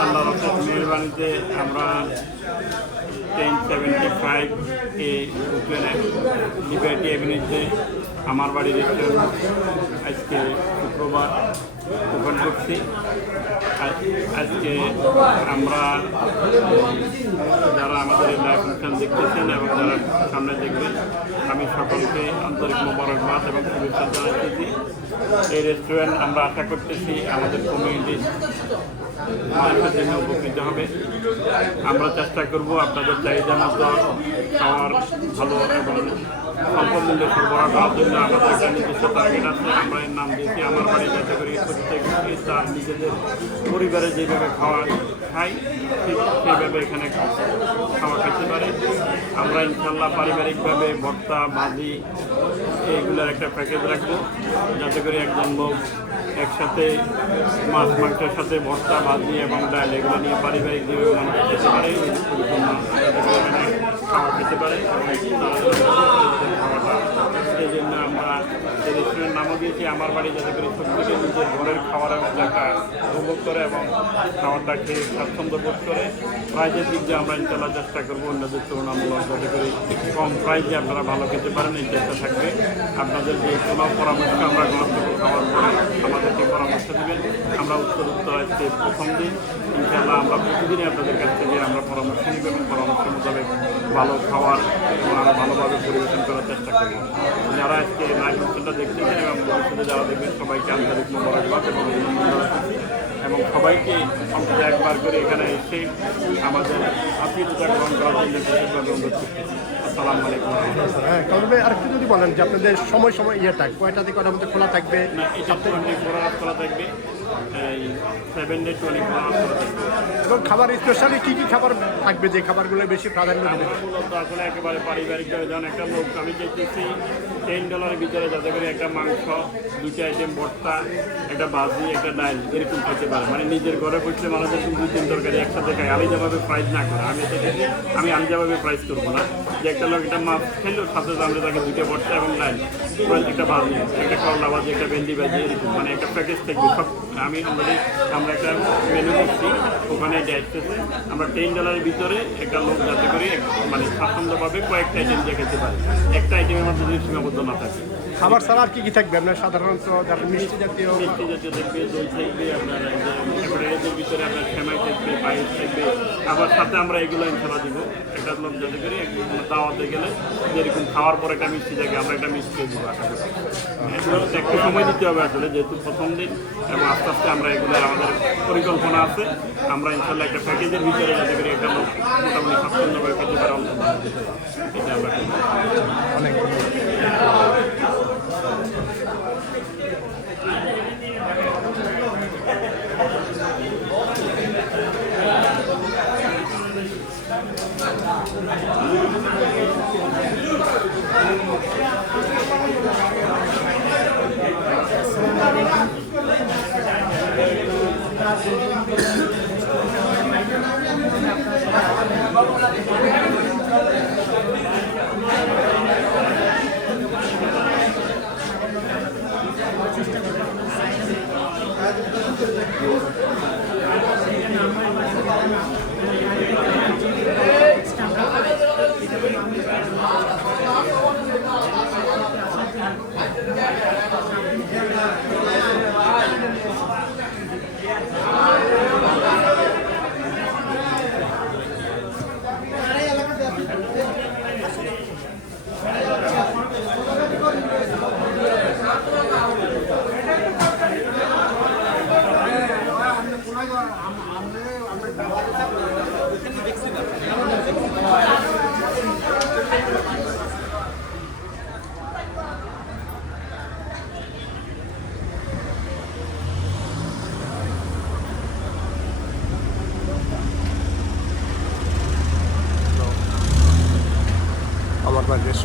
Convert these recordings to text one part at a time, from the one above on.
আল্লাহ রসের মেহরবানিতে আমরা ten seventy five A Liberty অ্যাভিনিউতে আমার বাড়ির রেস্টুরেন্ট আজকে শুক্রবার ওপেন করছি। আজ- আজকে আমরা, যারা আমাদের এই লাইভ অনুষ্ঠান দেখতেছেন এবং যারা সামনে দেখবেন, আমি সকলকে আন্তরিক মোবারকবাদ এবং শুভেচ্ছা জানাচ্ছি। এই রেস্টুরেন্ট আমরা আশা করতেছি আমাদের কমিউনিটির মানুষের জন্য উপকৃত হবে। আমরা চেষ্টা করব আপনাদের চাহিদা মতো খাওয়ার ভালো এবং স্বল্প মূল্যে সরবরাহ করার জন্য আমাদের একটা আমরা এর নাম দিয়েছি, আমার বাড়ি যাতে করে প্রত্যেককে তার নিজেদের পরিবারে যেভাবে খাওয়া খাই সেইভাবে এখানে খাওয়া খেতে পারে। আমরা ইনশাল্লাহ পারিবারিকভাবে ভর্তা, ভাজি, এইগুলোর একটা প্যাকেজ রাখব। যাতে করে একজন লোক একসাথে মাছ, মাংসের সাথে ভর্তা, ভাজি এবং ডাল, এগুলো নিয়ে পারিবারিক যেভাবে মানুষ খেতে পারে খাওয়া খেতে পারে সেই জন্য আমরা যে রেস্টুরেন্ট নামও দিয়েছি, আমার বাড়ি যাতে করে প্রত্যেকে নিজের ঘরের খাবারের মধ্যে উপভোগ করে এবং খাবারটা খেয়ে স্বাচ্ছন্দ্য বোধ করে প্রাইজের দিক দিয়ে আমরা ইনশাল্লাহ চেষ্টা করব অন্যদের তুলনামূলক যাতে করে কম প্রাইজে আপনারা ভালো খেতে পারেন, এই চেষ্টা থাকবে। আপনাদের যে কোনো পরামর্শ আমরা গ্রহণ করব, খাওয়ার পরে আমাদেরকে পরামর্শ দেবেন। আমরা উত্তর উত্তর আজকে প্রথম দিন। ইনশাল্লাহ আমরা প্রতিদিনই আপনাদের কাছ থেকে আমরা পরামর্শ নিব এবং পরামর্শ মোতাবেক ভালো খাওয়ার এবং আরও ভালোভাবে পরিবেশন করার চেষ্টা করব। যারা আজকে লাইভ অনুষ্ঠানটা দেখতেছেন এবং ভবিষ্যতে যারা দেখবেন, সবাইকে আন্তরিক মোবারকবাদ এবং অভিনন্দন। এবং সবাইকে অন্তত একবার করে এখানে এসে আমাদের আত্মীয়তা গ্রহণ করার জন্য বিশেষভাবে অনুরোধ করতেছি আসসালামু আলাইকুম। হ্যাঁ তবে আরেকটু যদি বলেন যে আপনাদের সময় সময় ইয়েটা কয়টা থেকে কয়টার মধ্যে খোলা থাকবে? না এটা টোয়েন্টি ফোর আওয়ার্স করা থাকবে। এই seven day twenty four hours করা থাকবে। এবং খাবার স্পেশালি কি কি খাবার থাকবে যে খাবারগুলো বেশি প্রাধান্য দেবে? আমরা মূলত আসলে একেবারে পারিবারিকভাবে যেমন একটা লোক আমি টেন ডলারের ভিতরে যাতে করে একটা মাংস দুটি আইটেম ভর্তা, একটা ভাজি, একটা ডাল এরকম খেতে পারে। মানে নিজের ঘরে বসলে মানুষ এরকম দুই, তিন তরকারি একসাথে খায়। আলাদাভাবে প্রাইস না করে, আমি এটা থেকে আমি আলাদাভাবে প্রাইস করব না। যে একটা লোক একটা মাছ খেলো সাথে আমরা তাকে দুটো ভর্তা এবং ডাল একটা ভাজি, একটা করলা ভাজি, একটা ভেন্ডি ভাজি এরকম মানে একটা প্যাকেজ থাকবে। সব আমি অলরেডি আমরা একটা মেনু করছি, ওখানে আসতেছে আমরা টেন ডলারের ভিতরে একটা লোক যাতে করে মানে স্বাচ্ছন্দ্যভাবে কয়েকটা আইটেম দিয়ে খেতে পারে। একটা আইটেমের মধ্যে যদি সীমাবদ্ধ না থাকে। খাবার ছাড়া আর কি কি থাকবে? আপনার সাধারণত মিষ্টি জাতীয় মিষ্টি জাতীয় থাকবে দই থাকবে আপনার এই ভিতরে আপনার সেমাই থাকবে পায়েস থাকবে। আবার সাথে আমরা এগুলো ইনশাল্লাহ দিব। একটা লোক যাতে করে দাওয়াতে গেলে যেরকম খাওয়ার পর একটা মিষ্টি থাকে আমরা একটা মিষ্টি দিব আশা করি। একটু সময় দিতে হবে আসলে যেহেতু প্রথম দিন এবং আস্তে আস্তে আমরা এগুলো আমাদের পরিকল্পনা আছে। আমরা ইনশাল্লাহ একটা প্যাকেজের ভিতরে যাতে করে একটা মোটামুটি স্বাচ্ছন্দ্যভাবে খেতে পারে অন্তত। এটা আমরা ありがとうございます。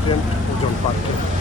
সেকেন্ড ওজন পাত্র